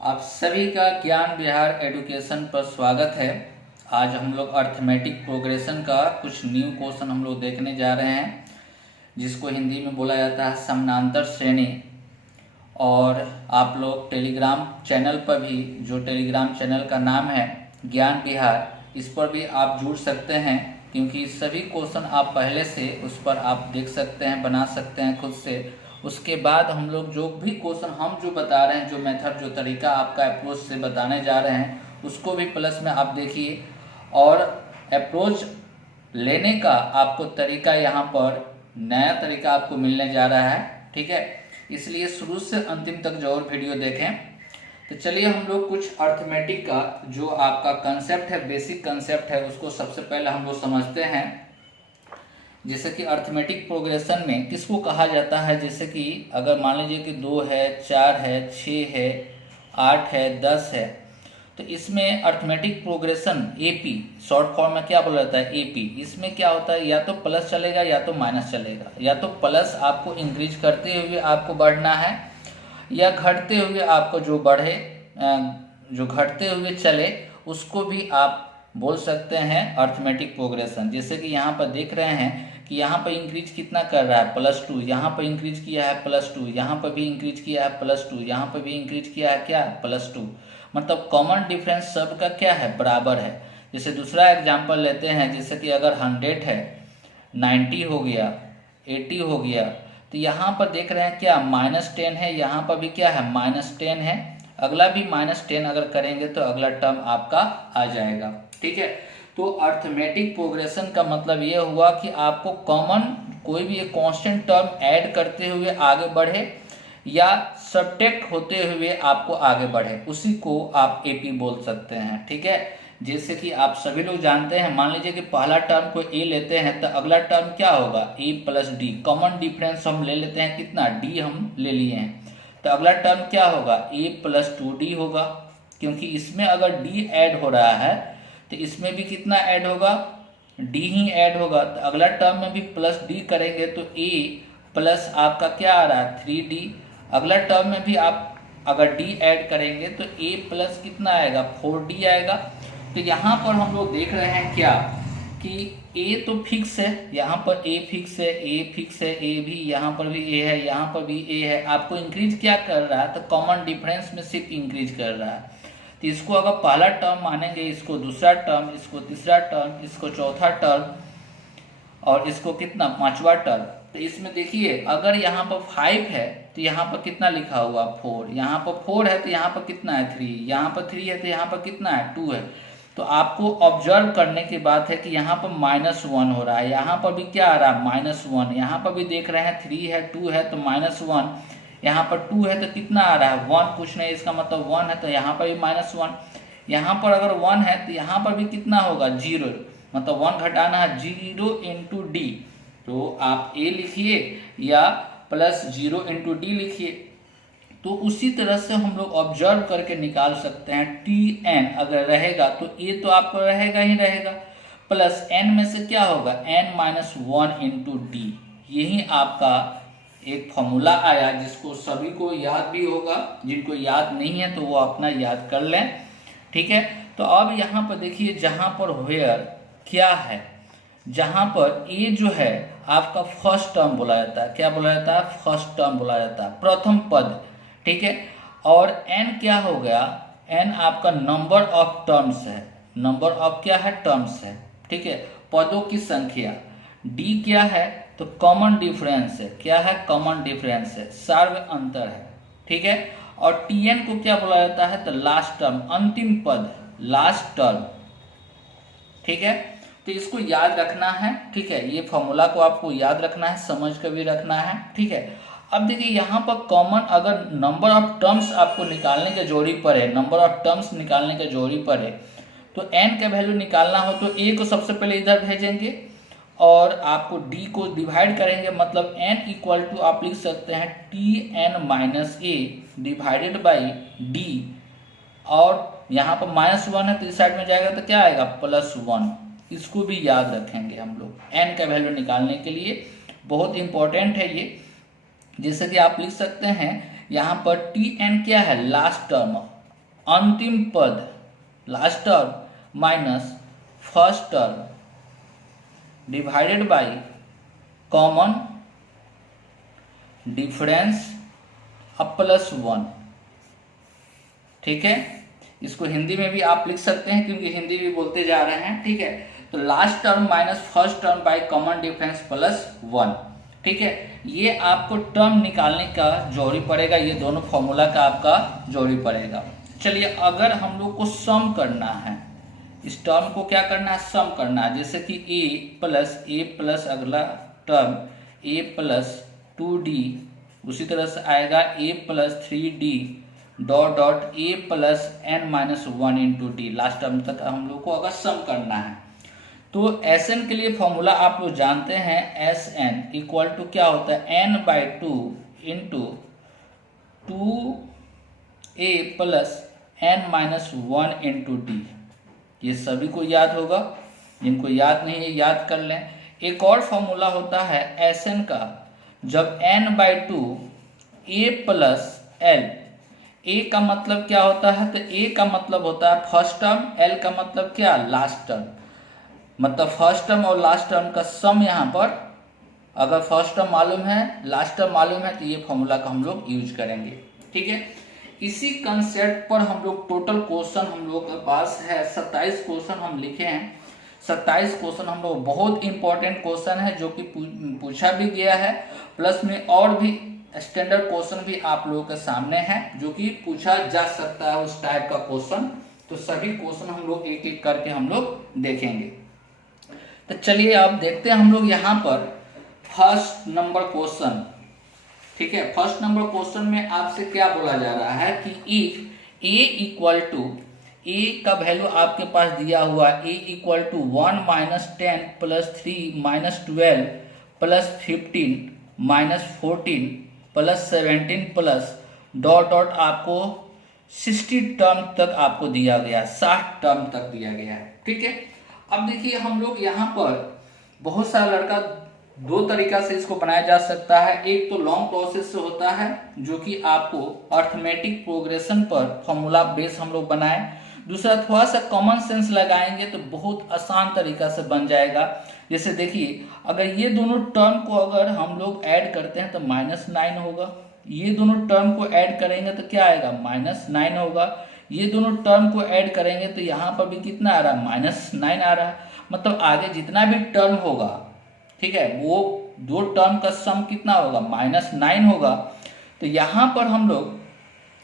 आप सभी का ज्ञान विहार एजुकेशन पर स्वागत है। आज हम लोग अर्थमेटिक प्रोग्रेशन का कुछ न्यू क्वेश्चन हम लोग देखने जा रहे हैं, जिसको हिंदी में बोला जाता है समानांतर श्रेणी। और आप लोग टेलीग्राम चैनल पर भी, जो टेलीग्राम चैनल का नाम है ज्ञान विहार, इस पर भी आप जुड़ सकते हैं, क्योंकि सभी क्वेश्चन आप पहले से उस पर आप देख सकते हैं, बना सकते हैं खुद से। उसके बाद हम लोग जो भी क्वेश्चन हम जो बता रहे हैं, जो मेथड, जो तरीका आपका अप्रोच से बताने जा रहे हैं, उसको भी प्लस में आप देखिए। और अप्रोच लेने का आपको तरीका यहाँ पर नया तरीका आपको मिलने जा रहा है, ठीक है। इसलिए शुरू से अंतिम तक जरूर वीडियो देखें। तो चलिए हम लोग कुछ अर्थमेटिक का जो आपका कंसेप्ट है, बेसिक कंसेप्ट है, उसको सबसे पहले हम लोग समझते हैं। जैसे कि अर्थमेटिक प्रोग्रेशन में किसको कहा जाता है, जैसे कि अगर मान लीजिए कि 2 है, 4 है, 6 है, 8 है, 10 है, तो इसमें arithmetic progression AP short form में क्या बोला जाता है, एपी। इसमें क्या होता है, या तो प्लस चलेगा या तो माइनस चलेगा। या तो प्लस आपको इंक्रीज करते हुए आपको बढ़ना है, या घटते हुए आपको जो बढ़े, जो घटते हुए चले, उसको भी आप बोल सकते हैं अर्थमेटिक प्रोग्रेशन। जैसे कि यहाँ पर देख रहे हैं कि यहाँ पर इंक्रीज कितना कर रहा है, +2। यहाँ पर इंक्रीज किया है +2, यहाँ पर भी इंक्रीज किया है +2, यहाँ पर भी इंक्रीज किया है क्या, +2। मतलब कॉमन डिफरेंस सबका क्या है, बराबर है। जैसे दूसरा एग्जांपल लेते हैं, जैसे कि अगर 100 है, 90 हो गया, 80 हो गया, तो यहाँ पर देख रहे हैं क्या, -10 है, यहाँ पर भी क्या है, -10 है। अगला भी -10 अगर करेंगे तो अगला टर्म आपका आ जाएगा, ठीक है। तो अर्थमेटिक प्रोग्रेशन का मतलब ये हुआ कि आपको कॉमन कोई भी एक कांस्टेंट टर्म ऐड करते हुए आगे बढ़े, या सब्ट्रैक्ट होते हुए आपको आगे बढ़े, उसी को आप एपी बोल सकते हैं, ठीक है। जैसे कि आप सभी लोग जानते हैं, मान लीजिए कि पहला टर्म को ए लेते हैं, तो अगला टर्म क्या होगा, ए प्लस डी। कॉमन डिफरेंस हम ले लेते हैं कितना, डी हम ले लिए हैं, तो अगला टर्म क्या होगा, ए प्लस 2d होगा। क्योंकि इसमें अगर डी ऐड हो रहा है तो इसमें भी कितना ऐड होगा, डी ही ऐड होगा। तो अगला टर्म में भी प्लस डी करेंगे तो ए प्लस आपका क्या आ रहा है, 3d। अगला टर्म में भी आप अगर डी ऐड करेंगे तो ए प्लस कितना आएगा, 4d आएगा। तो यहाँ पर हम लोग देख रहे हैं क्या, कि ए तो फिक्स है, यहाँ पर ए फिक्स है, ए फिक्स है, ए भी, यहाँ पर भी ए है, यहाँ पर भी ए है। आपको इंक्रीज क्या कर रहा है, तो कॉमन डिफरेंस में सिर्फ इंक्रीज कर रहा है। तो इसको अगर पहला टर्म मानेंगे, इसको दूसरा टर्म, इसको तीसरा टर्म, इसको चौथा टर्म, और इसको कितना, पांचवा टर्म। तो इसमें देखिए, अगर यहाँ पर 5 है तो यहाँ पर कितना लिखा हुआ, 4। यहाँ पर 4 है तो यहाँ पर कितना है, 3। यहाँ पर 3 है तो यहाँ पर कितना है, 2 है। तो आपको ऑब्जर्व करने की बात है कि यहाँ पर -1 हो रहा है, यहाँ पर भी क्या आ रहा है, -1। यहाँ पर भी देख रहे हैं 3 है, 2 है, तो -1। यहाँ पर 2 है तो कितना आ रहा है, 1। कुछ नहीं, इसका मतलब 1 है, तो यहाँ पर भी -1। यहाँ पर अगर 1 है तो यहाँ पर भी कितना होगा, 0। मतलब 1 घटाना है, 0 इंटू डी। तो आप ए लिखिए या +0 इंटू डी लिखिए। तो उसी तरह से हम लोग ऑब्जर्व करके निकाल सकते हैं। Tn अगर रहेगा तो ए तो आपको रहेगा ही रहेगा, प्लस n में से क्या होगा, n-1 इंटू डी। यही आपका एक फॉर्मूला आया, जिसको सभी को याद भी होगा। जिनको याद नहीं है तो वो अपना याद कर लें, ठीक है। तो अब यहाँ पर देखिए, जहाँ पर वेयर क्या है, जहाँ पर ए जो है आपका फर्स्ट टर्म बोला जाता है, क्या बोला जाता है, फर्स्ट टर्म बोला जाता है, प्रथम पद, ठीक है। और n क्या हो गया, n आपका नंबर ऑफ टर्म्स है, नंबर ऑफ क्या है, टर्म्स है, ठीक है, पदों की संख्या। d क्या है, तो कॉमन डिफरेंस है, क्या है, कॉमन डिफरेंस है, सार्व अंतर है, ठीक है। और tn को क्या बोला जाता है, तो लास्ट टर्म, अंतिम पद, लास्ट टर्म, ठीक है। तो इसको याद रखना है, ठीक है। ये फॉर्मूला को आपको याद रखना है, समझ कर भी रखना है, ठीक है। अब देखिए, यहाँ पर कॉमन अगर नंबर ऑफ टर्म्स आपको निकालने के जोड़ी पर है, नंबर ऑफ टर्म्स निकालने के जोड़ी पर है, तो n का वैल्यू निकालना हो तो a को सबसे पहले इधर भेजेंगे और आपको d को डिवाइड करेंगे। मतलब n इक्वल टू आप लिख सकते हैं Tn-a डिवाइडेड बाई d। और यहाँ पर -1 है तो इस साइड में जाएगा तो क्या आएगा, +1। इसको भी याद रखेंगे हम लोग n का वैल्यू निकालने के लिए, बहुत इंपॉर्टेंट है ये। जैसे कि आप लिख सकते हैं यहाँ पर Tn क्या है, लास्ट टर्म, अंतिम पद last term minus first term divided by common difference अब +1। ठीक है, इसको हिंदी में भी आप लिख सकते हैं क्योंकि हिंदी भी बोलते जा रहे हैं। ठीक है, तो last term minus first term by common difference +1। ठीक है, ये आपको टर्म निकालने का जोड़ी पड़ेगा, ये दोनों फॉर्मूला का आपका जोड़ी पड़ेगा। चलिए, अगर हम लोग को सम करना है, इस टर्म को क्या करना है, सम करना है। जैसे कि a प्लस अगला टर्म a+2d, उसी तरह से आएगा a+3d dot dot a+n-1 into D, last term तक हम लोग को अगर सम करना है। तो Sn के लिए फॉर्मूला आप लोग जानते हैं, Sn इक्वल टू क्या होता है, n/2 into 2a + n-1 into D. ये सभी को याद होगा, जिनको याद नहीं है याद कर लें। एक और फॉर्मूला होता है Sn का, जब n/2 a + l, a का मतलब क्या होता है, तो a का मतलब होता है फर्स्ट टर्म, l का मतलब क्या, लास्ट टर्म। मतलब फर्स्ट टर्म और लास्ट टर्म का सम यहाँ पर, अगर फर्स्ट टर्म मालूम है लास्ट टर्म मालूम है तो ये फॉर्मूला का हम लोग यूज करेंगे। ठीक है, इसी कंसेप्ट पर हम लोग टोटल क्वेश्चन हम लोग के पास है 27 क्वेश्चन हम लिखे हैं। 27 क्वेश्चन हम लोग, बहुत इंपॉर्टेंट क्वेश्चन है जो कि पूछा भी गया है, प्लस में और भी स्टैंडर्ड क्वेश्चन भी आप लोगों के सामने है जो कि पूछा जा सकता है उस टाइप का क्वेश्चन। तो सभी क्वेश्चन हम लोग एक एक करके हम लोग देखेंगे। तो चलिए अब देखते हैं हम लोग यहाँ पर फर्स्ट नंबर क्वेश्चन। ठीक है, फर्स्ट नंबर क्वेश्चन में आपसे क्या बोला जा रहा है कि if a equal to, a का वैल्यू आपके पास दिया हुआ है, a equal to 1 - 10 + 3 - 12 + 15 - 14 + 17 plus dot dot आपको 60 टर्म तक आपको दिया गया, 60 टर्म तक दिया गया है। ठीक है, अब देखिए हम लोग यहाँ पर बहुत सारा लड़का दो तरीका से इसको बनाया जा सकता है। एक तो लॉन्ग प्रोसेस से होता है जो कि आपको अर्थमेटिक प्रोग्रेशन पर फॉर्मूला बेस हम लोग बनाए। दूसरा थोड़ा सा कॉमन सेंस लगाएंगे तो बहुत आसान तरीका से बन जाएगा। जैसे देखिए, अगर ये दोनों टर्म को अगर हम लोग ऐड करते हैं तो -9 होगा, ये दोनों टर्म को ऐड करेंगे तो क्या आएगा, -9 होगा। ये दोनों टर्म को ऐड करेंगे तो यहाँ पर भी कितना आ रहा है, -9 आ रहा है। मतलब आगे जितना भी टर्म होगा, ठीक है, वो दो टर्म का सम कितना होगा, -9 होगा। तो यहाँ पर हम लोग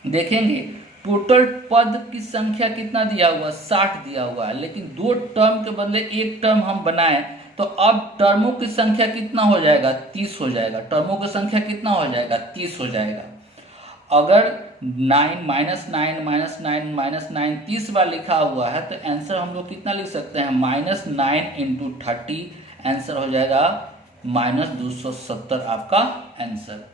देखेंगे टोटल पद की संख्या कितना दिया हुआ, 60 दिया हुआ है, लेकिन दो टर्म के बदले एक टर्म हम बनाए तो अब टर्मों की संख्या कितना हो जाएगा, 30 हो जाएगा। टर्मों की संख्या कितना हो जाएगा, 30 हो जाएगा। अगर 9 -9 -9 30 बार लिखा हुआ है तो आंसर हम लोग कितना लिख सकते हैं, -9 × 30, आंसर हो जाएगा -270 आपका आंसर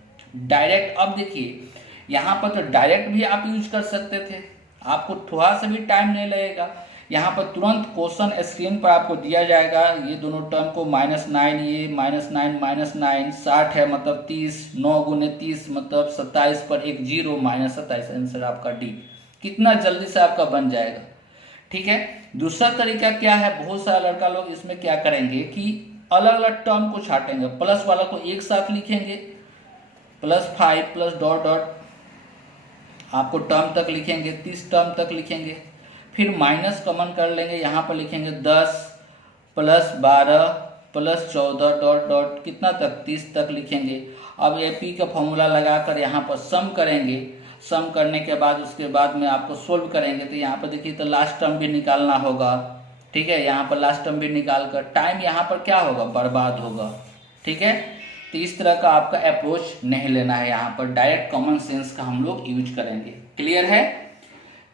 डायरेक्ट। अब देखिए यहाँ पर तो डायरेक्ट भी आप यूज कर सकते थे, आपको थोड़ा सा भी टाइम नहीं लगेगा। यहाँ पर तुरंत क्वेश्चन स्क्रीन पर आपको दिया जाएगा, ये दोनों टर्म को -9, ये -9 60 है मतलब 30, 9 × 30 मतलब 27 पर एक 0 -27, आंसर आपका डी। कितना जल्दी से आपका बन जाएगा। ठीक है, दूसरा तरीका क्या है, बहुत सारा लड़का लोग इसमें क्या करेंगे कि अलग अलग टर्म को छाटेंगे, प्लस वाला को एक साथ लिखेंगे, +5 प्लस डॉट डॉट आपको टर्म तक लिखेंगे, 30 टर्म तक लिखेंगे, फिर माइनस कॉमन कर लेंगे, यहाँ पर लिखेंगे 10 + 12 + 14 डॉट डॉट कितना तक, 30 तक लिखेंगे। अब AP का फॉर्मूला लगाकर यहाँ पर सम करेंगे, सम करने के बाद उसके बाद में आपको सोल्व करेंगे। तो यहाँ पर देखिए तो लास्ट टर्म भी निकालना होगा। ठीक है, यहाँ पर लास्ट टर्म भी निकाल कर टाइम यहाँ पर क्या होगा, बर्बाद होगा। ठीक है, तो इस तरह का आपका अप्रोच नहीं लेना है, यहाँ पर डायरेक्ट कॉमन सेंस का हम लोग यूज करेंगे। क्लियर है।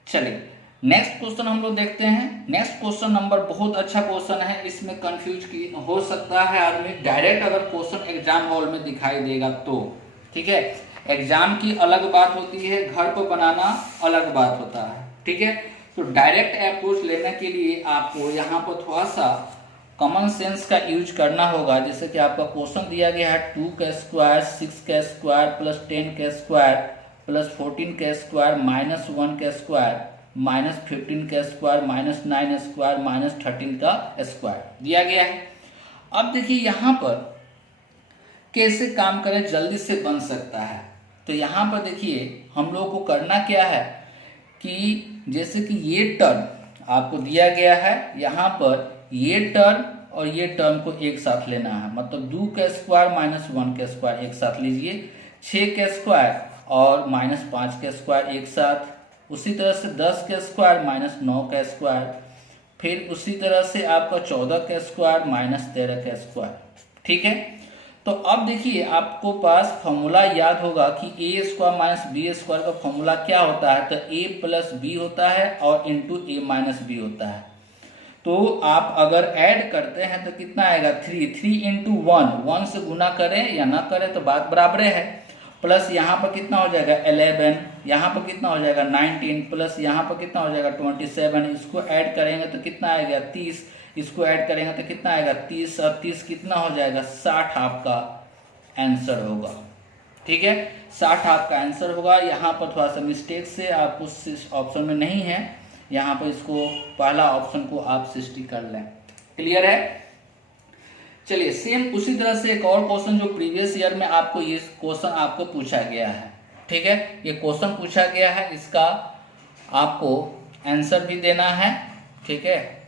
चलिए नेक्स्ट क्वेश्चन हम लोग देखते हैं। नेक्स्ट क्वेश्चन नंबर बहुत अच्छा क्वेश्चन है, इसमें कंफ्यूज की हो सकता है आदमी, डायरेक्ट अगर क्वेश्चन एग्जाम हॉल में दिखाई देगा तो। ठीक है, एग्जाम की अलग बात होती है, घर पर बनाना अलग बात होता है। ठीक है, तो डायरेक्ट अप्रोच लेने के लिए आपको यहाँ पर थोड़ा सा कॉमन सेंस का यूज करना होगा। जैसे कि आपका क्वेश्चन दिया गया है 2 का स्क्वायर 6 का स्क्वायर +10 का स्क्वायर +14 का स्क्वायर -1 का स्क्वायर -15 का स्क्वायर -9 स्क्वायर -13 का स्क्वायर दिया गया है। अब देखिए यहाँ पर कैसे काम करें जल्दी से बन सकता है। तो यहाँ पर देखिए हम लोगों को करना क्या है कि जैसे कि ये टर्म आपको दिया गया है, यहाँ पर ये टर्म और ये टर्म को एक साथ लेना है, मतलब 2 का स्क्वायर -1 का स्क्वायर एक साथ लीजिए, 6 का स्क्वायर और -5 का स्क्वायर एक साथ, उसी तरह से 10 का स्क्वायर -9 का स्क्वायर, फिर उसी तरह से आपका 14 का स्क्वायर -13 का स्क्वायर। ठीक है, तो अब देखिए आपको पास फॉर्मूला याद होगा कि ए स्क्वायर माइनस बी स्क्वायर का फॉर्मूला क्या होता है, तो ए प्लस बी होता है और इंटू ए माइनस बी होता है। तो आप अगर ऐड करते हैं तो कितना आएगा 3 इंटू 1 से गुना करें या ना करें तो बात बराबर है, प्लस यहाँ पर कितना हो जाएगा 11, यहाँ पर कितना हो जाएगा 19, प्लस यहाँ पर कितना हो जाएगा 27, इसको ऐड करेंगे तो कितना आएगा 30, इसको ऐड करेंगे तो कितना आएगा 30 और 30 कितना हो जाएगा 60 आपका आंसर होगा। ठीक है, 60 आपका आंसर होगा। यहाँ पर थोड़ा सा मिस्टेक से आप उस ऑप्शन में नहीं है, यहाँ पर इसको पहला ऑप्शन को आप 60 कर लें। क्लियर है? चलिए सेम उसी तरह से एक और क्वेश्चन जो प्रीवियस ईयर में आपको ये क्वेश्चन आपको पूछा गया है। ठीक है, ये क्वेश्चन पूछा गया है, इसका आपको आंसर भी देना है। ठीक है,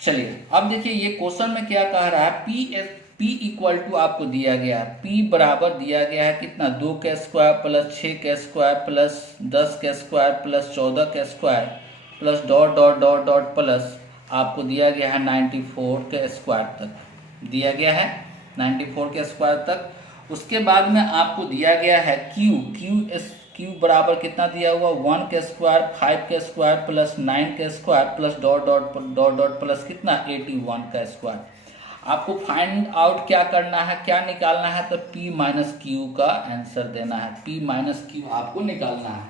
चलिए अब देखिए ये क्वेश्चन में क्या कह रहा है, P इक्वल टू आपको दिया गया है, P बराबर दिया गया है कितना 2 का स्क्वायर प्लस 6 का स्क्वायर प्लस 10 का स्क्वायर प्लस 14 का square plus dot dot dot dot plus आपको दिया गया है 94 के स्क्वायर तक दिया गया है, 94 के स्क्वायर तक। उसके बाद में आपको दिया गया है क्यू बराबर कितना दिया हुआ 1 के स्क्वायर 5 के स्क्वायर प्लस 9 के square plus dot dot dot dot plus कितना 81 का स्क्वायर। आपको फाइंड आउट क्या करना है, क्या निकालना है, तो P माइनस क्यू का आंसर देना है, P माइनस क्यू आपको निकालना है।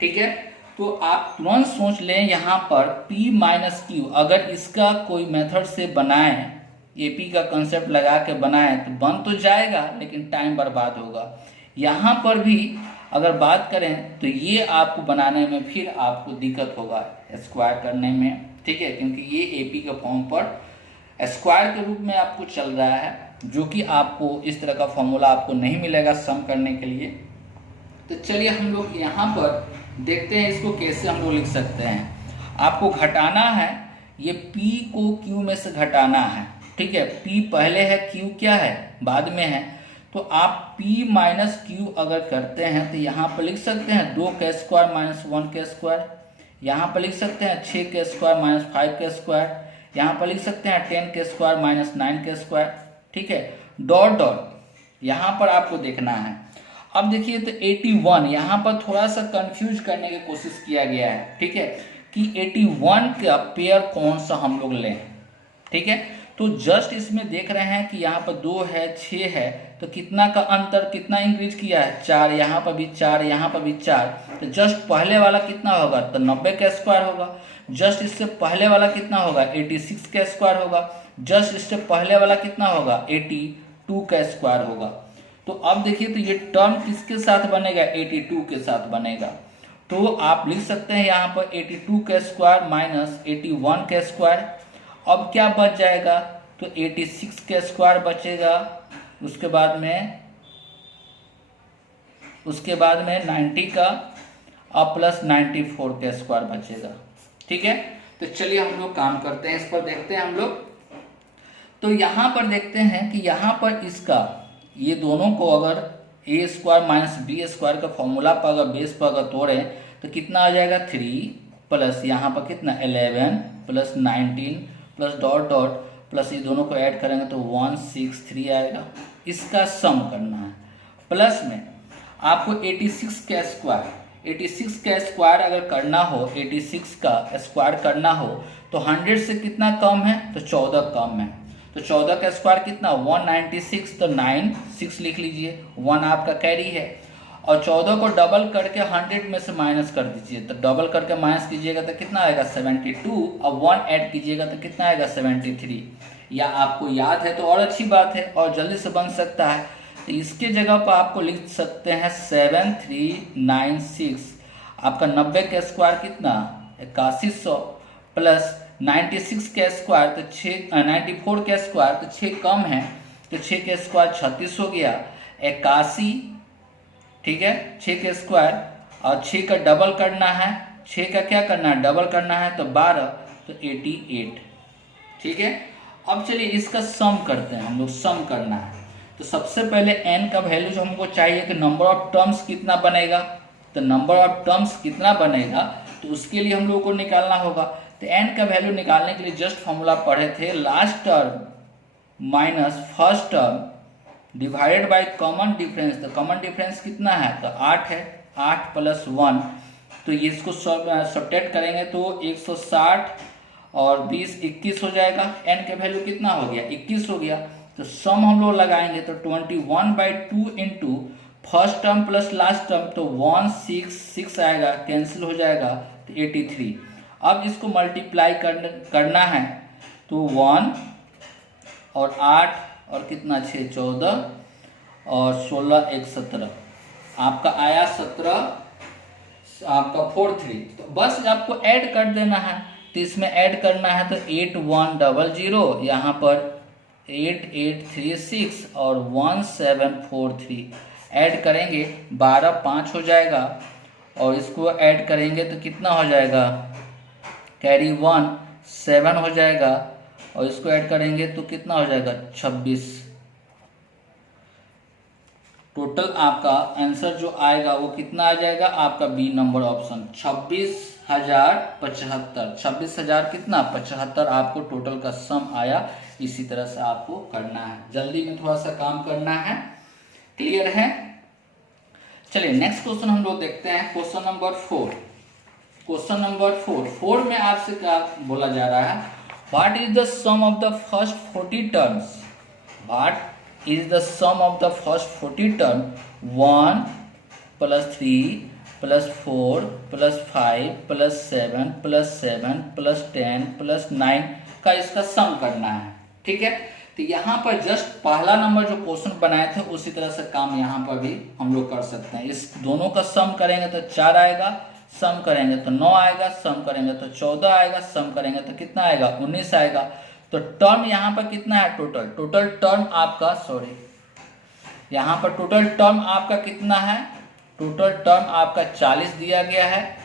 ठीक है, तो आप तुरंत सोच लें यहाँ पर P माइनस क्यू अगर इसका कोई मेथड से बनाएं, AP का कंसेप्ट लगा के बनाएं तो बन तो जाएगा लेकिन टाइम बर्बाद होगा। यहाँ पर भी अगर बात करें तो ये आपको बनाने में फिर आपको दिक्कत होगा स्क्वायर करने में। ठीक है, क्योंकि ये AP के फॉर्म पर स्क्वायर के रूप में आपको चल रहा है, जो कि आपको इस तरह का फॉर्मूला आपको नहीं मिलेगा सम करने के लिए। तो चलिए हम लोग यहाँ पर देखते हैं इसको कैसे हम लोग लिख सकते हैं। आपको घटाना है, ये P को Q में से घटाना है। ठीक है, P पहले है, Q क्या है बाद में है, तो आप P माइनस क्यू अगर करते हैं तो यहाँ पर लिख सकते हैं 2 का स्क्वायर माइनस 1 का स्क्वायर, यहाँ पर लिख सकते हैं 6 का स्क्वायर माइनस 5 का स्क्वायर, यहाँ पर लिख सकते हैं 10 के स्क्वायर माइनस 9 के स्क्वायर। ठीक है, डॉट डॉट यहाँ पर आपको देखना है। अब देखिए तो 81 यहाँ पर थोड़ा सा कंफ्यूज करने की कोशिश किया गया है। ठीक है, कि 81 का पेयर कौन सा हम लोग लें। ठीक है, तो जस्ट इसमें देख रहे हैं कि यहाँ पर 2 है 6 है, तो कितना का अंतर कितना इंक्रीज किया है 4, यहाँ पर भी 4, यहाँ पर भी 4, तो जस्ट पहले वाला कितना होगा तो 90 का स्क्वायर होगा। जस्ट इससे पहले वाला कितना होगा 86 का स्क्वायर होगा। जस्ट इससे पहले वाला कितना होगा 82 का स्क्वायर होगा। तो अब देखिए तो ये टर्म किसके साथ बनेगा 82 के साथ बनेगा। तो आप लिख सकते हैं यहाँ पर 82 का स्क्वायर माइनस 81 का स्क्वायर। अब क्या बच जाएगा तो 86 का स्क्वायर बचेगा, उसके बाद में 90 का और प्लस 94 का स्क्वायर बचेगा। ठीक है, तो चलिए हम लोग काम करते हैं, इस पर देखते हैं हम लोग। तो यहाँ पर देखते हैं कि यहाँ पर इसका ये दोनों को अगर ए स्क्वायर माइनस बी स्क्वायर का फॉर्मूला पर अगर बेस पर अगर तोड़ें तो कितना आ जाएगा 3 प्लस यहाँ पर कितना 11 plus 19 plus dot dot plus ये दोनों को ऐड करेंगे तो 163 आएगा। इसका सम करना है। प्लस में आपको 86 का स्क्वायर अगर करना हो, 86 का स्क्वायर करना हो तो 100 से कितना कम है तो 14 कम है। तो 14 का स्क्वायर कितना 196, तो 96 लिख लीजिए, 1 आपका कैरी है। और 14 को डबल करके 100 में से माइनस कर दीजिए, तो डबल करके माइनस कीजिएगा तो कितना आएगा 72, और 1 ऐड कीजिएगा तो कितना आएगा 73। या आपको याद है तो और अच्छी बात है और जल्दी से बन सकता है। तो इसके जगह पर आपको लिख सकते हैं 7396 आपका 90 का स्क्वायर कितना 8100 प्लस 96 का स्क्वायर तो 94 का स्क्वायर तो 6 कम है तो 6 का स्क्वायर 36 हो गया 81, ठीक है 6 का स्क्वायर और 6 का डबल करना है, 6 का क्या करना है डबल करना है तो 12 तो 88, ठीक है। अब चलिए इसका सम करते हैं, हम लोग सम करना है तो सबसे पहले n का वैल्यू जो हमको चाहिए कि नंबर ऑफ टर्म्स कितना बनेगा, तो नंबर ऑफ टर्म्स कितना बनेगा तो उसके लिए हम लोग को निकालना होगा। तो n का वैल्यू निकालने के लिए जस्ट फॉर्मूला पढ़े थे, last term minus first term divided by common difference. तो कॉमन डिफरेंस कितना है तो 8 है, 8 प्लस 1 तो ये इसको सब्ट्रैक्ट करेंगे तो 160 और 20 21 हो जाएगा। n का वैल्यू कितना हो गया 21 हो गया। तो सम हम लोग लगाएंगे तो 21/2 into first term plus last term तो 166 आएगा, कैंसिल हो जाएगा तो 83। अब इसको मल्टीप्लाई करना है तो 1 और 8 और कितना 6 14 और 16 1 17 आपका आया 17 आपका 43। तो बस आपको ऐड कर देना है, तो इसमें ऐड करना है तो 8100 यहाँ पर 8836 और 1743 ऐड करेंगे 12 5 हो जाएगा और इसको ऐड करेंगे तो कितना हो जाएगा कैरी 1 7 हो जाएगा और इसको ऐड करेंगे तो कितना हो जाएगा 26। टोटल आपका आंसर जो आएगा वो कितना आ जाएगा आपका बी नंबर ऑप्शन 26,075। 26,000 कितना 75 आपको टोटल का सम आया। इसी तरह से आपको करना है, जल्दी में थोड़ा सा काम करना है, क्लियर है। चलिए नेक्स्ट क्वेश्चन हम लोग देखते हैं, क्वेश्चन नंबर 4। क्वेश्चन नंबर 4 में आपसे क्या बोला जा रहा है, what is the sum of the first 40 terms, what is the sum of the first 40 term 1 + 3 + 4 + 5 + 7 + 7 + 10 + 9 का इसका सम करना है, ठीक है। तो यहाँ पर जस्ट पहला नंबर जो क्वेश्चन बनाए थे उसी तरह से काम यहाँ पर भी हम लोग कर सकते हैं। इस दोनों का सम करेंगे तो 4 आएगा, सम करेंगे तो 9 आएगा, सम करेंगे तो 14 आएगा, सम करेंगे तो कितना आएगा 19 आएगा। तो टर्म यहाँ पर कितना है टोटल टर्म आपका यहाँ पर टोटल टर्म आपका कितना है, टोटल टर्म आपका 40 दिया गया है।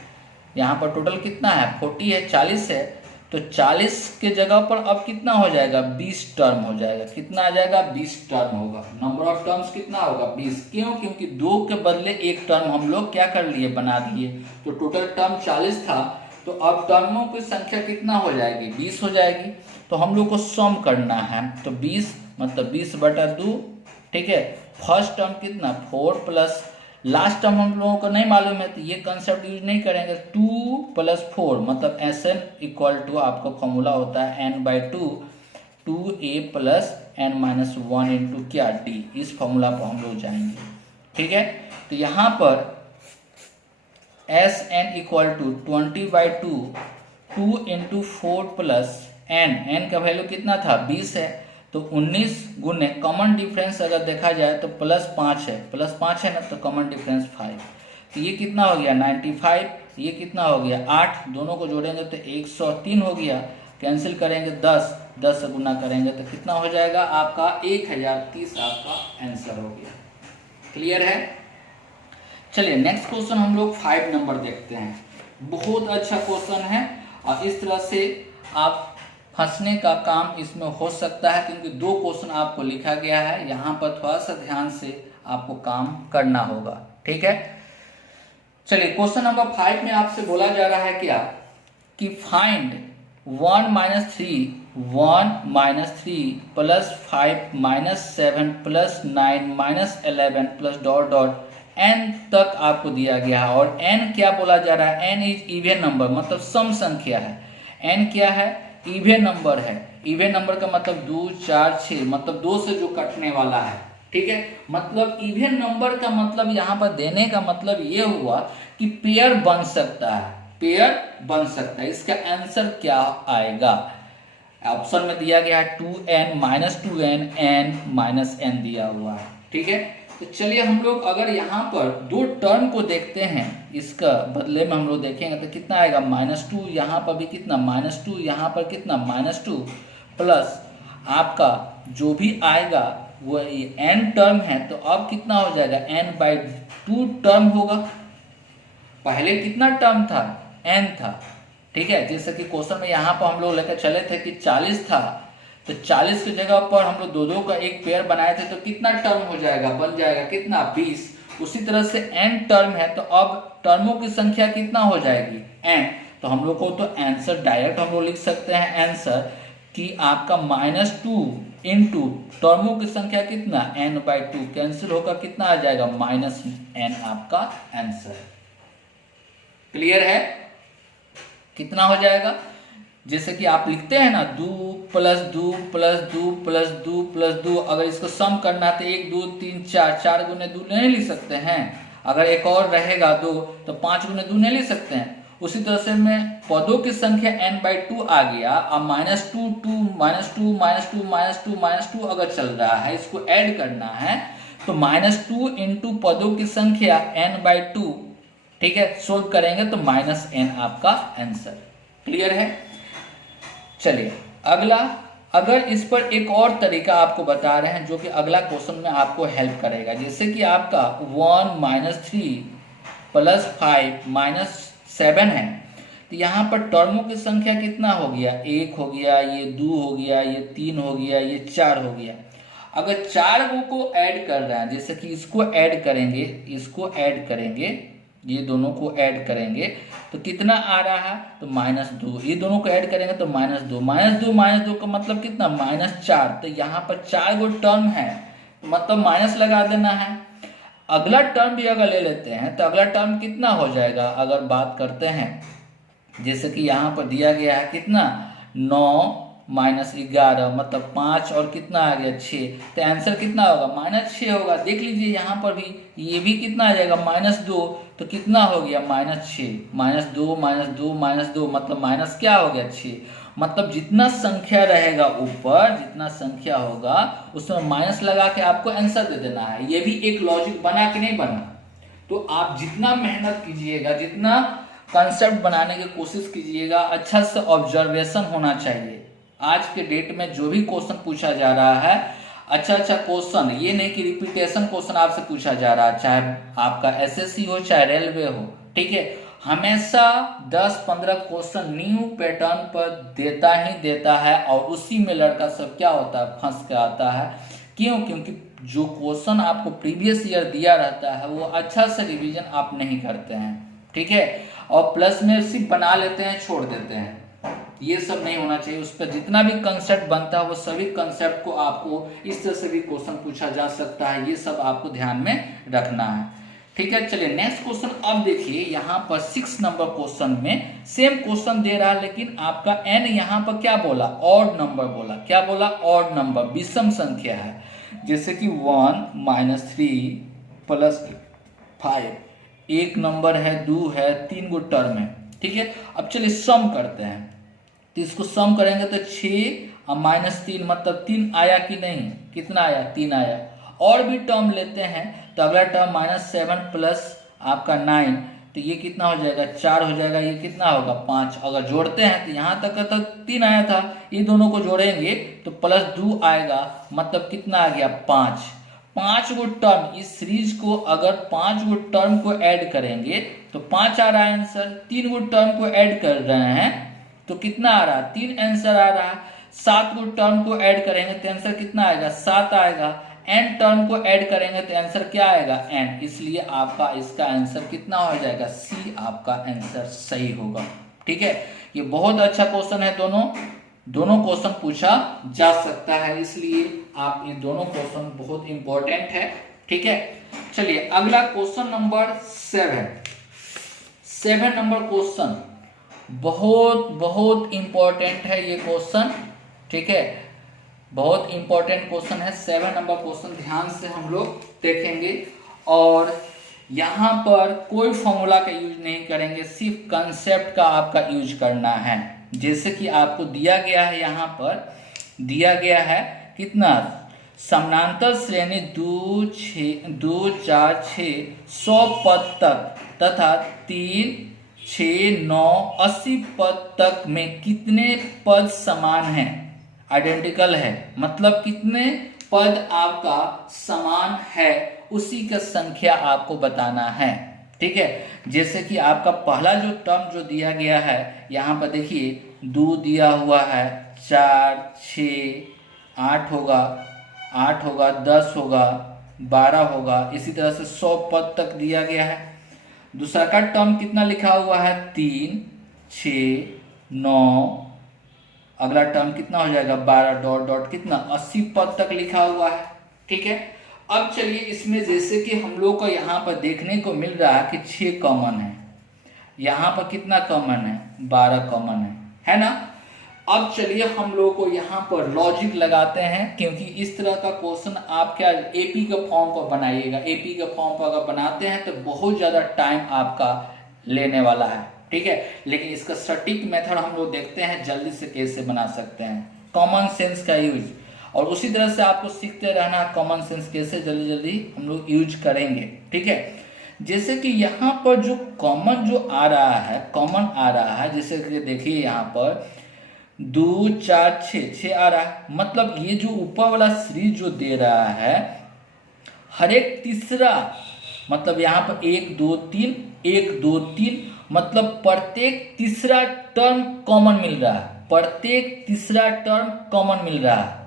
यहाँ पर टोटल कितना है 40 है, 40 है, तो 40 के जगह पर अब कितना हो जाएगा 20 टर्म हो जाएगा। कितना आ जाएगा 20 टर्म होगा। नंबर ऑफ टर्म्स कितना होगा 20। क्यों, क्योंकि 2 के बदले 1 टर्म हम लोग क्या कर लिए बना दिए। तो टोटल टर्म 40 था तो अब टर्मों की संख्या कितना हो जाएगी 20 हो जाएगी। तो हम लोग को सम करना है तो 20 मतलब 20/2, ठीक है। फर्स्ट टर्म कितना 4 प्लस लास्ट टर्म हम लोगों को नहीं मालूम है तो ये कंसेप्ट यूज नहीं करेंगे। 2 + 4 मतलब Sn = आपका फॉर्मूला होता है n/2 2a + n-1 इंटू क्या d। इस फॉर्मूला पर हम लोग जाएंगे, ठीक है। तो यहाँ पर Sn = 20/2 2 × 4 + n का वैल्यू कितना था 20 है तो 19 गुने कॉमन डिफरेंस अगर देखा जाए तो +5 है, +5 है ना तो कॉमन डिफरेंस 5। तो ये कितना हो गया 95, ये कितना हो गया 8, दोनों को जोड़ेंगे तो 103 हो गया, कैंसिल करेंगे 10 से गुना करेंगे तो कितना हो जाएगा आपका 1030 आपका आंसर हो गया। क्लियर है। चलिए नेक्स्ट क्वेश्चन हम लोग 5 नंबर देखते हैं। बहुत अच्छा क्वेश्चन है और इस तरह से आप फंसने का काम इसमें हो सकता है क्योंकि 2 क्वेश्चन आपको लिखा गया है। यहाँ पर थोड़ा सा ध्यान से आपको काम करना होगा, ठीक है। चलिए क्वेश्चन नंबर 5 में आपसे बोला जा रहा है क्या कि फाइंड 1 - 3 + 5 - 7 + 9 - 11 + ... n तक आपको दिया गया है। और n क्या बोला जा रहा है, n इज इवन नंबर मतलब सम संख्या है। n क्या है इवन नंबर है। इवन नंबर का मतलब 2 4 6 मतलब 2 से जो कटने वाला है, ठीक है। मतलब इवन नंबर का मतलब यहाँ पर देने का मतलब ये हुआ कि पेयर बन सकता है, पेयर बन सकता है। इसका आंसर क्या आएगा, ऑप्शन में दिया गया है 2n - 2n n - n दिया हुआ है, ठीक है। तो चलिए हम लोग अगर यहाँ पर दो टर्म को देखते हैं, इसका बदले में हम लोग देखेंगे तो कितना आएगा -2, यहाँ पर भी कितना -2, यहाँ पर कितना -2, प्लस आपका जो भी आएगा वो n टर्म है, तो अब कितना हो जाएगा n/2 टर्म होगा। पहले कितना टर्म था, n था, ठीक है। जैसे कि क्वेश्चन में यहाँ पर हम लोग लेकर चले थे कि 40 था, तो 40 की जगह पर हम लोग दो का एक पेयर बनाए थे, तो कितना टर्म हो जाएगा, बन जाएगा कितना 20। उसी तरह से n टर्म है, तो अब टर्मों की संख्या कितना हो जाएगी n। तो हम लोग को तो आंसर डायरेक्ट हम लोग लिख सकते हैं आंसर कि आपका -2 इंटू टर्मों की संख्या कितना n/2 कैंसिल होकर कितना आ जाएगा -n आपका आंसर। क्लियर है, कितना हो जाएगा, जैसे कि आप लिखते हैं ना 2 + 2 + 2 + 2 + 2, अगर इसको सम करना है तो 1 2 3 4, 4 × 2 नहीं लिख सकते हैं। अगर एक और रहेगा 2 तो 5 × 2 नहीं लिख सकते हैं। उसी तरह से में पदों की संख्या n/2 आ गया। अब -2 2 -2 -2 -2 -2 अगर चल रहा है, इसको ऐड करना है तो -2 इंटू पदों की संख्या n/2, ठीक है, सोल्व करेंगे तो -n आपका आंसर। क्लियर है। चलिए अगला, अगर इस पर एक और तरीका आपको बता रहे हैं जो कि अगला क्वेश्चन में आपको हेल्प करेगा। जैसे कि आपका 1 - 3 + 5 - 7 है, तो यहाँ पर टर्मों की संख्या कितना हो गया, 1 हो गया, ये 2 हो गया, ये 3 हो गया, ये 4 हो गया। अगर 4 को ऐड कर रहे हैं, जैसे कि इसको ऐड करेंगे, इसको ऐड करेंगे, ये दोनों को ऐड करेंगे तो कितना आ रहा है, तो -2। ये दोनों को ऐड करेंगे तो -2 -2 का मतलब कितना -4। तो यहाँ पर 4 गो टर्म है, मतलब माइनस लगा देना है। अगला टर्म भी अगर ले लेते हैं तो अगला टर्म कितना हो जाएगा, अगर बात करते हैं जैसे कि यहाँ पर दिया गया है कितना 9 - 11 मतलब 5 और कितना आ गया 6, तो आंसर कितना होगा -6 होगा। देख लीजिए यहाँ पर भी ये भी कितना आ जाएगा -2, तो कितना हो गया -6 -2 -2 -2 मतलब माइनस क्या हो गया 6। मतलब जितना संख्या रहेगा ऊपर, जितना संख्या होगा उसमें माइनस लगा के आपको आंसर दे देना है। ये भी एक लॉजिक बना कि नहीं बना। तो आप जितना मेहनत कीजिएगा, जितना कंसेप्ट बनाने की कोशिश कीजिएगा, अच्छा से ऑब्जर्वेशन होना चाहिए। आज के डेट में जो भी क्वेश्चन पूछा जा रहा है, अच्छा क्वेश्चन, ये नहीं कि रिपीटेशन क्वेश्चन आपसे पूछा जा रहा है, चाहे आपका एसएससी हो चाहे रेलवे हो, ठीक है, हमेशा 10-15 क्वेश्चन न्यू पैटर्न पर देता ही देता है, और उसी में लड़का सब क्या होता है, फंस के आता है। क्यों? क्योंकि जो क्वेश्चन आपको प्रीवियस ईयर दिया रहता है वो अच्छा से रिवीजन आप नहीं करते हैं, ठीक है, और प्लस में सिर्फ बना लेते हैं, छोड़ देते हैं। ये सब नहीं होना चाहिए। उस पर जितना भी कंसेप्ट बनता है वो सभी कंसेप्ट को आपको इस तरह से भी क्वेश्चन पूछा जा सकता है, ये सब आपको ध्यान में रखना है, ठीक है। चलिए नेक्स्ट क्वेश्चन अब देखिए, यहाँ पर 6 नंबर क्वेश्चन में सेम क्वेश्चन दे रहा है, लेकिन आपका n यहाँ पर क्या बोला, ऑड नंबर बोला। क्या बोला, ऑड नंबर, विषम संख्या है। जैसे कि 1 - 3 + 5, एक नंबर है, 2 है, 3 गो टर्म है, ठीक है। अब चलिए सम करते हैं, तो इसको सम करेंगे तो 6 और -3 मतलब 3 आया कि नहीं, कितना आया, 3 आया। और भी टर्म लेते हैं तो अगला टर्म -7 प्लस आपका 9, तो ये कितना हो जाएगा, 4 हो जाएगा, ये कितना होगा 5। अगर जोड़ते हैं तो यहाँ तक तो 3 आया था, ये दोनों को जोड़ेंगे तो +2 आएगा, मतलब कितना आ गया 5। 5 गो टर्म, इस सीरीज को अगर 5 गो टर्म को ऐड करेंगे तो 5 आ रहा है आंसर। 3 गो टर्म को ऐड कर रहे हैं तो कितना आ रहा है, 3 आंसर आ रहा है। 7 गो टर्म को ऐड करेंगे तो आंसर कितना आएगा, 7 आएगा। n टर्म को ऐड करेंगे तो आंसर क्या आएगा, n। इसलिए आपका इसका आंसर कितना हो जाएगा, सी आपका आंसर सही होगा, ठीक है। ये बहुत अच्छा क्वेश्चन है, दोनों क्वेश्चन पूछा जा सकता है, इसलिए आप ये दोनों क्वेश्चन बहुत इंपॉर्टेंट है, ठीक है। चलिए अगला क्वेश्चन नंबर 7 नंबर क्वेश्चन बहुत इंपॉर्टेंट है ये क्वेश्चन, ठीक है, बहुत इंपॉर्टेंट क्वेश्चन है। 7 नंबर क्वेश्चन ध्यान से हम लोग देखेंगे, और यहाँ पर कोई फॉर्मूला का यूज नहीं करेंगे, सिर्फ कंसेप्ट का आपका यूज करना है। जैसे कि आपको दिया गया है, यहाँ पर दिया गया है कितना समानांतर श्रेणी 2 4 6 100 पद तक तथा 3 6 9 80 पद तक में कितने पद समान हैं, आइडेंटिकल है, मतलब कितने पद आपका समान है उसी का संख्या आपको बताना है। ठीक है, जैसे कि आपका पहला जो टर्म जो दिया गया है यहाँ पर देखिए 2 दिया हुआ है, 4 6 8 होगा, 10 होगा, 12 होगा, इसी तरह से 100 पद तक दिया गया है। दूसरा का टर्म कितना लिखा हुआ है 3 6 9, अगला टर्म कितना हो जाएगा 12 डॉट डॉट कितना 80 पद तक लिखा हुआ है। ठीक है, अब चलिए इसमें जैसे कि हम लोग को यहाँ पर देखने को मिल रहा है कि 6 कॉमन है, यहाँ पर कितना कॉमन है 12 कॉमन है ना। अब चलिए हम लोग को यहाँ पर लॉजिक लगाते हैं, क्योंकि इस तरह का क्वेश्चन आप क्या एपी के फॉर्म पर बनाइएगा, एपी के फॉर्म पर अगर बनाते हैं तो बहुत ज़्यादा टाइम आपका लेने वाला है। ठीक है, लेकिन इसका सटीक मेथड हम लोग देखते हैं जल्दी से कैसे बना सकते हैं, कॉमन सेंस का यूज, और उसी तरह से आपको सीखते रहना है कॉमन सेंस कैसे जल्दी जल्दी हम लोग यूज करेंगे। ठीक है, जैसे कि यहाँ पर जो कॉमन जो आ रहा है, कॉमन आ रहा है, जैसे कि देखिए यहाँ पर 2 4 6 आ रहा है, मतलब ये जो ऊपर वाला सीरीज जो दे रहा है हर एक तीसरा, मतलब यहाँ पर 1 2 3 1 2 3, मतलब प्रत्येक तीसरा टर्म कॉमन मिल रहा है, प्रत्येक तीसरा टर्म कॉमन मिल रहा है।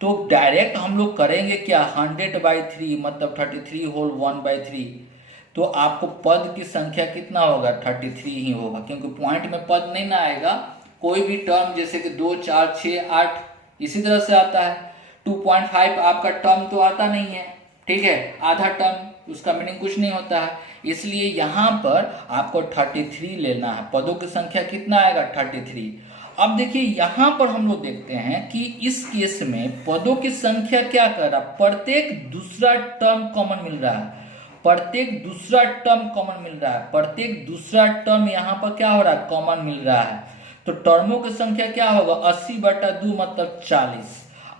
तो डायरेक्ट हम लोग करेंगे क्या 100/3 मतलब 33 होल 1/3, तो आपको पद की संख्या कितना होगा 33 ही होगा, क्योंकि पॉइंट में पद नहीं ना आएगा। कोई भी टर्म जैसे कि 2 4 6 8 इसी तरह से आता है, 2.5 आपका टर्म तो आता नहीं है। ठीक है, आधा टर्म, उसका मीनिंग कुछ नहीं होता है, इसलिए यहाँ पर आपको 33 लेना है। पदों की संख्या कितना आएगा 33। अब देखिए यहाँ पर हम लोग देखते हैं कि इस केस में पदों की संख्या क्या कर रहा है, प्रत्येक दूसरा टर्म कॉमन मिल रहा है, प्रत्येक दूसरा टर्म कॉमन मिल रहा है, प्रत्येक दूसरा टर्म यहाँ पर क्या हो रहा है कॉमन मिल रहा है। तो टर्मों की संख्या क्या होगा 80/2 मतलब 40।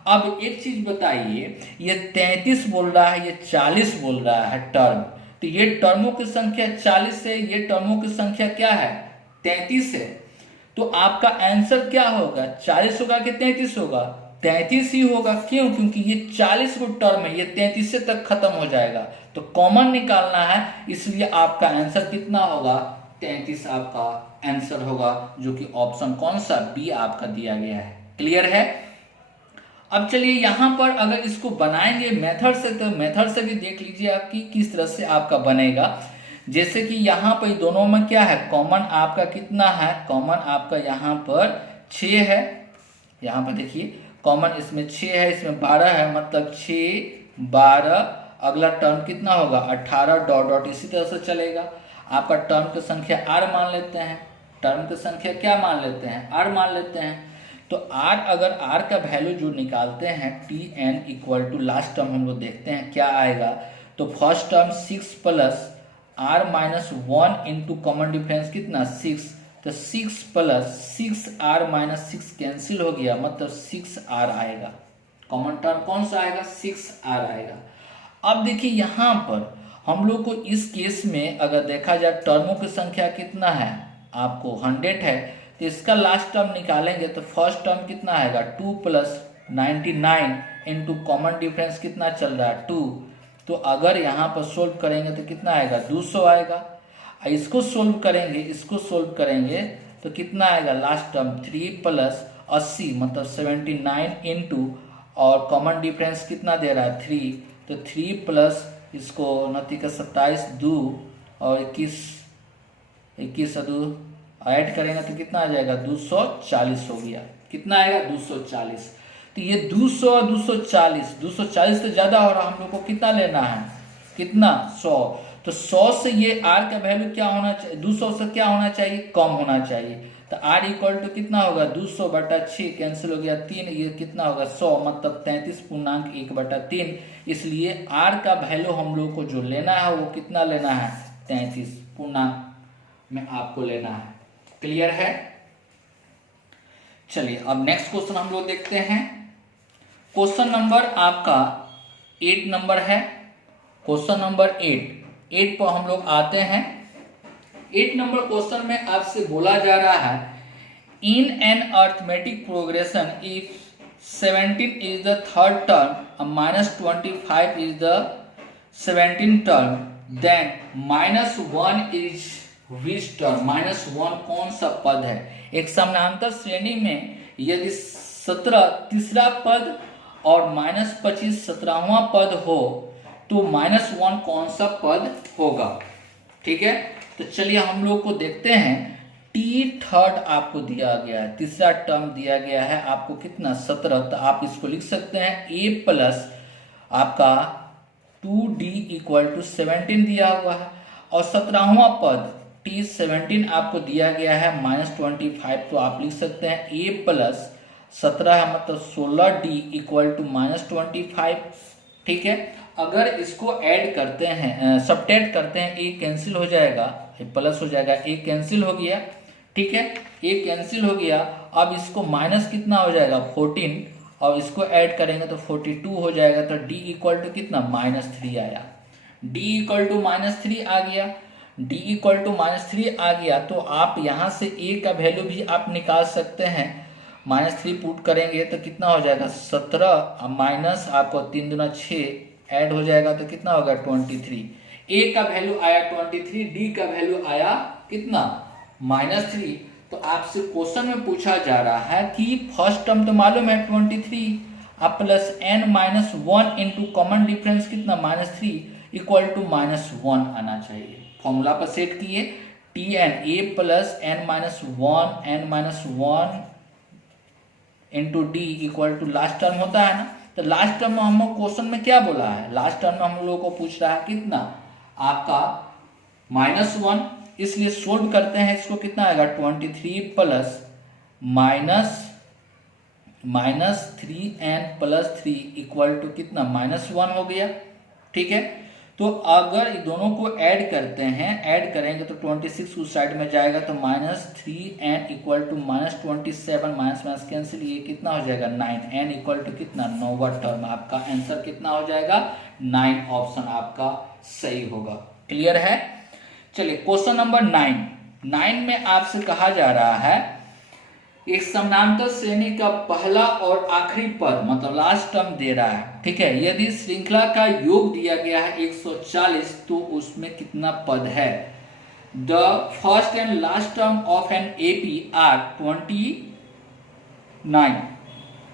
अब एक चीज बताइए, ये 33 बोल रहा है, ये 40 बोल रहा है टर्म, तो ये टर्मों की संख्या 40 है, ये टर्मों की संख्या क्या है 33 है। तो आपका आंसर क्या होगा 40 होगा कि 33 होगा, 33 ही होगा। क्यों, क्योंकि ये 40 को टर्म है, ये 33 से तक खत्म हो जाएगा, तो कॉमन निकालना है, इसलिए आपका आंसर कितना होगा 33 आपका आंसर होगा, जो कि ऑप्शन कौन सा बी आपका दिया गया है। क्लियर है। अब चलिए यहाँ पर अगर इसको बनाएंगे मेथड से, तो मेथड से भी देख लीजिए आपकी किस तरह से आपका बनेगा। जैसे कि यहाँ पर दोनों में क्या है कॉमन आपका कितना है, कॉमन आपका यहाँ पर 6 है, यहाँ पर देखिए कॉमन इसमें 6 है, इसमें 12 है, मतलब 6 12, अगला टर्म कितना होगा 18 डॉट डॉट इसी तरह से चलेगा। आपका टर्म की संख्या r मान लेते हैं, टर्म की संख्या क्या मान लेते हैं r मान लेते हैं। तो r, अगर r का वैल्यू जो निकालते हैं tn equal to last term हम लोग देखते हैं क्या आएगा। तो first term 6 plus r minus 1 into common difference कितना 6, तो 6 प्लस 6r माइनस 6 कैंसिल हो गया, मतलब 6r आएगा। कॉमन टर्म कौन सा आएगा 6r आएगा। अब देखिए यहाँ पर हम लोग को इस केस में अगर देखा जाए टर्मों की संख्या कितना है आपको 100 है, तो इसका लास्ट टर्म निकालेंगे तो फर्स्ट टर्म कितना आएगा 2 प्लस 99 इंटू कॉमन डिफरेंस कितना चल रहा है 2, तो अगर यहाँ पर सोल्व करेंगे तो कितना आएगा 200 आएगा। इसको सोल्व करेंगे, इसको सोल्व करेंगे तो कितना आएगा लास्ट टर्म 3 प्लस 80 मतलब 79 इंटू, और कॉमन डिफरेंस कितना दे रहा है 3, तो 3 प्लस इसको 29 का 27 2 और 21 2 ऐड करेंगे तो कितना आ जाएगा 240 हो गया। कितना आएगा 240। तो ये 200 और 240 तो ज़्यादा हो रहा, हम लोग को कितना लेना है कितना 100। तो 100 से ये r का वैल्यू क्या होना चाहिए 200 से क्या होना चाहिए कम होना चाहिए। तो r इक्वल टू कितना होगा 200/6 कैंसिल हो गया 3, ये कितना होगा 100 मतलब 33.1/3। इसलिए r का वैल्यू हम लोग को जो लेना है वो कितना लेना है 33 पूर्णांक में आपको लेना है। क्लियर है। चलिए अब नेक्स्ट क्वेश्चन हम लोग देखते हैं। क्वेश्चन नंबर आपका 8 नंबर है। क्वेश्चन नंबर 8 पर हम लोग आते हैं। 8 नंबर क्वेश्चन में आपसे बोला जा रहा है, in an arithmetic progression if 17 is the third term and minus 25 is the 17th term, then -1 is which term? -1 कौन सा पद है? एक समानांतर श्रेणी में यदि 17 तीसरा पद और -25 17वां पद हो तो -1 कौन सा पद होगा? ठीक है, तो चलिए हम लोग को देखते हैं। टी थर्ड आपको दिया गया है, तीसरा टर्म दिया गया है आपको कितना 17, तो आप इसको लिख सकते हैं a प्लस आपका 2d इक्वल टू 17 दिया हुआ है, और 17वां पद t 17 आपको दिया गया है -25, तो आप लिख सकते हैं a प्लस 17 है मतलब 16d इक्वल टू -25। ठीक है, अगर इसको ऐड करते हैं सबट्रैक्ट करते हैं a कैंसिल हो जाएगा, प्लस हो जाएगा, a कैंसिल हो गया। ठीक है, a कैंसिल हो गया। अब इसको माइनस कितना हो जाएगा 14, और इसको ऐड करेंगे तो 42 हो जाएगा, तो d इक्वल टू कितना -3 आया। d इक्वल टू -3 आ गया, d इक्वल टू -3 आ गया, तो आप यहाँ से a का वैल्यू भी आप निकाल सकते हैं। -3 पुट करेंगे तो कितना हो जाएगा 17 माइनस आपको 3 दूना 6 ऐड हो जाएगा तो कितना होगा 23। a का वैल्यू आया 23, d का वैल्यू आया कितना -3। तो आपसे क्वेश्चन में पूछा जा रहा है कि फर्स्ट टर्म तो मालूम है 23, अब plus n-1 into common difference कितना -3 इक्वल टू -1 आना चाहिए। फॉर्मूला पर सेट किए, tn a plus n-1 into D equal to last term होता है ना। तो लास्ट टर्म में हम क्वेश्चन में क्या बोला है, लास्ट टर्म में हम लोगों को पूछ रहा है कितना आपका -1, इसलिए सोल्व करते हैं इसको, कितना आएगा 23 plus -3n plus 3 equal to कितना -1 हो गया। ठीक है, तो अगर इन दोनों को ऐड करते हैं, ऐड करेंगे तो 26 उस साइड में जाएगा तो -3n equal to -27 minus cancel, ये कितना हो जाएगा 9, n इक्वल टू कितना 9वां टर्म। आपका आंसर कितना हो जाएगा 9, ऑप्शन आपका सही होगा। क्लियर है? चलिए क्वेश्चन नंबर 9 में आपसे कहा जा रहा है एक समानांतर श्रेणी का पहला और आखिरी पद मतलब लास्ट टर्म दे रहा है। ठीक है, यदि श्रृंखला का योग दिया गया है 140 तो उसमें कितना पद है? The first and last term of an AP are 29।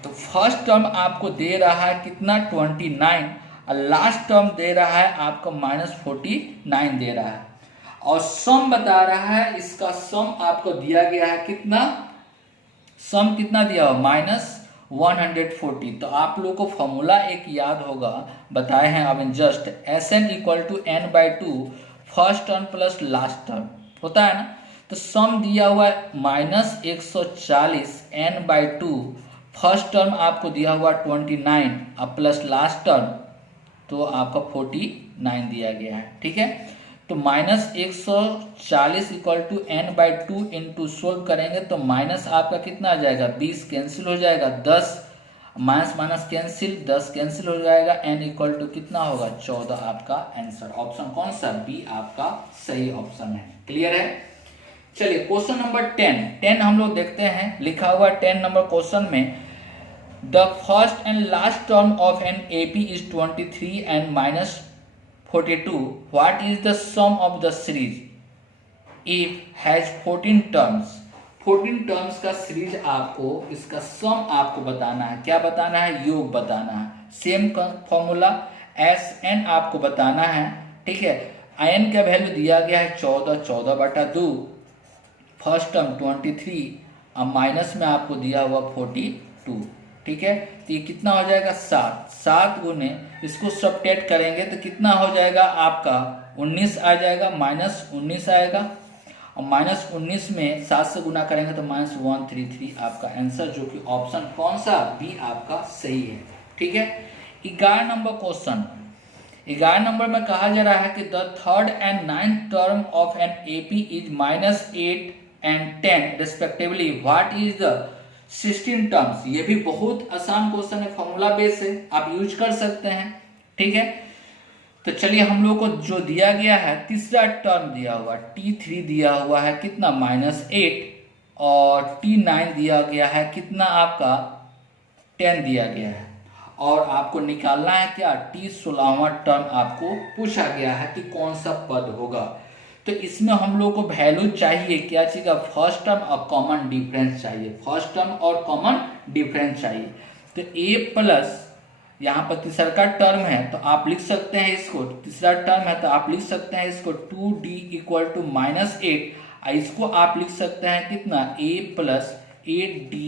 तो फर्स्ट टर्म आपको दे रहा है कितना 29, और लास्ट टर्म दे रहा है आपको -49 दे रहा है, और सम बता रहा है, इसका सम आपको दिया गया है कितना, सम कितना दिया हुआ -140। तो आप लोगों को फॉर्मूला एक याद होगा, बताए हैं अभी just, Sn equal to n/2 first term plus last term होता है ना। तो सम दिया हुआ है -140 n/2, फर्स्ट टर्म आपको दिया हुआ 29 अब प्लस लास्ट टर्म तो आपका 49 दिया गया है। ठीक है, तो -140 equal to n/2 into solve करेंगे तो माइनस आपका कितना आ जाएगा 20 कैंसिल हो जाएगा, 10 माइनस कैंसिल, 10 कैंसिल हो जाएगा, n इक्वल टू कितना होगा 14 आपका आंसर। ऑप्शन कौन सा बी आपका सही ऑप्शन है। क्लियर है? चलिए क्वेश्चन नंबर 10 हम लोग देखते हैं। लिखा हुआ 10 नंबर क्वेश्चन में the first and last term of an AP is 23 and -42. What is the sum of the series if has 14 terms? 14 terms का सीरीज आपको, इसका सम आपको बताना है। क्या बताना है? योग बताना है। सेम फॉर्मूला Sn आपको बताना है। ठीक है, n का वैल्यू दिया गया है 14/2, फर्स्ट टर्म 23 और माइनस में आपको दिया हुआ 42। ठीक है, तो ये कितना हो जाएगा 7 गुने इसको सबट्रैक्ट करेंगे तो कितना हो जाएगा आपका 19 आ जाएगा, -19 आएगा, और -19 में 7 से गुना करेंगे तो -133 आपका आंसर, जो कि ऑप्शन कौन सा बी आपका सही है। ठीक है, 11 नंबर क्वेश्चन, 11 नंबर में कहा जा रहा है कि the third and 9th term of an AP is -8 and 10 respectively. What is the 16 terms, ये भी बहुत आसान क्वेश्चन है, फॉर्मूला बेस है, आप यूज कर सकते हैं। ठीक है, तो चलिए हम लोग को जो दिया गया है तीसरा टर्म दिया हुआ T3 दिया हुआ है कितना -8 और T9 दिया गया है कितना आपका 10 दिया गया है, और आपको निकालना है क्या T16वां टर्म आपको पूछा गया है कि कौन सा पद होगा। तो इसमें हम लोग को वैल्यू चाहिए क्या चीज का, फर्स्ट टर्म और कॉमन डिफरेंस चाहिए, फर्स्ट टर्म और कॉमन डिफरेंस चाहिए। तो a प्लस यहाँ पर तीसरा का टर्म है तो आप लिख सकते हैं इसको, तीसरा टर्म है तो आप लिख सकते हैं इसको 2d इक्वल टू -8, इसको आप लिख सकते हैं कितना a plus 8d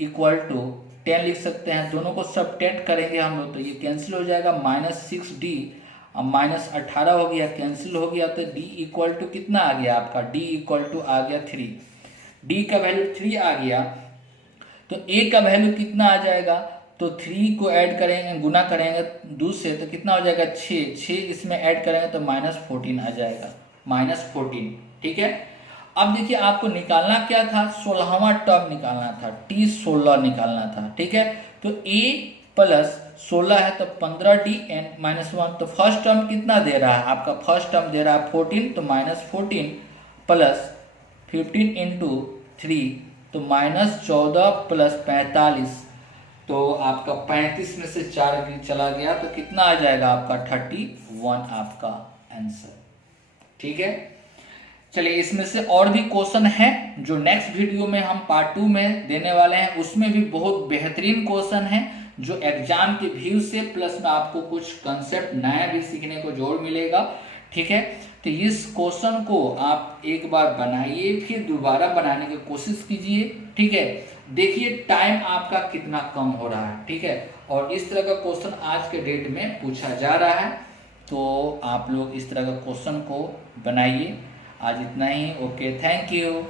equal to 10 लिख सकते हैं। दोनों को सबट्रैक्ट करेंगे हम लोग तो ये कैंसिल हो जाएगा, -6d और -18 हो गया, कैंसिल हो गया, तो d इक्वल टू कितना आ गया आपका, d इक्वल टू आ गया 3, d का वैल्यू 3 आ गया, तो a का वैल्यू कितना आ जाएगा, तो 3 को ऐड करेंगे, गुना करेंगे 2 से तो कितना हो जाएगा 6 इसमें ऐड करेंगे तो -14 आ जाएगा, -14। ठीक है, अब देखिए आपको निकालना क्या था, 16वां टर्म निकालना था, T16 निकालना था। ठीक है, तो a प्लस 16 है तो 15d -1, तो फर्स्ट टर्म कितना दे रहा है आपका, फर्स्ट टर्म दे रहा है 14, तो -14 प्लस 15 इंटू 3 तो -14 प्लस 45, तो आपका 35 में से 4 चला गया तो कितना आ जाएगा आपका 31 आपका आंसर। ठीक है, चलिए इसमें से और भी क्वेश्चन है जो नेक्स्ट वीडियो में हम पार्ट 2 में देने वाले हैं, उसमें भी बहुत बेहतरीन क्वेश्चन है जो एग्जाम के व्यू से प्लस में आपको कुछ कंसेप्ट नया भी सीखने को जोर मिलेगा। ठीक है, तो इस क्वेश्चन को आप एक बार बनाइए, फिर दोबारा बनाने की कोशिश कीजिए। ठीक है, देखिए टाइम आपका कितना कम हो रहा है। ठीक है, और इस तरह का क्वेश्चन आज के डेट में पूछा जा रहा है, तो आप लोग इस तरह का क्वेश्चन को बनाइए। आज इतना ही, ओके, थैंक यू।